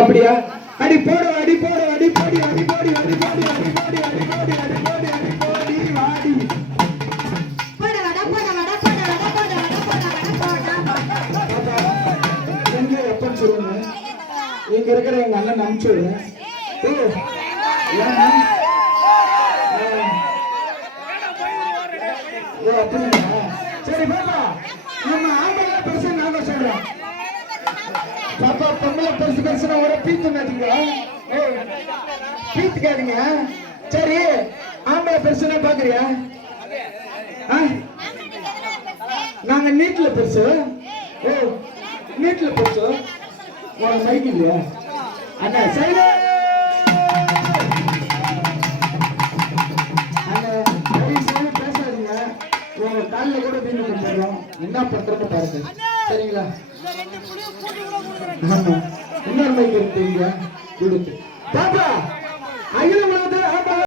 அப்படியா? அடி போடு அடி போடு அடி போடி அடி போடி அடி போடி அடி போடி அடி போடி அடி போடி அடி போடி வாடி எங்க எப்பன்னு சொல்லுங்க. இங்க இருக்கிற எங்க அண்ணன் அனுப்பிச்சுடுறேன். சரி பாப்பா, நம்ம ஆம்பளை பெருசா நாங்க சொல்றோம். பாப்பா பொம்பளை பெருசு பெருசுனா ஒரு பீத்துனாதீங்க, பீத்துக்காதீங்க. சரி ஆம்பளை பெருசுனா பாக்குறியா? நாங்க நீட்ல பெருசு. நீட்ல பெருசு. உனக்கு மைக் இல்லையா அண்ணா? சரி பேசாதீங்க. உங்க காலில் கூட வீடு போயிடும். என்ன பண்றோம் பாருங்க, சரிங்களா? ஆமா, இன்னொரு மைக் இருக்கு இங்க கொடுத்து. பாப்பா